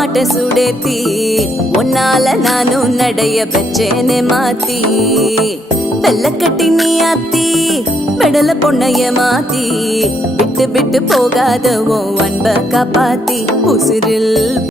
மாட்ட சுடேத்தி உன்னால நானும் நடைய பெச்சேனே மாத்தி வெள்ள கட்டி நீ ஆத்தி பெடல பொண்ணைய மாத்தி விட்டு விட்டு போகாத உன் அன்ப காப்பாத்தி உசிரில்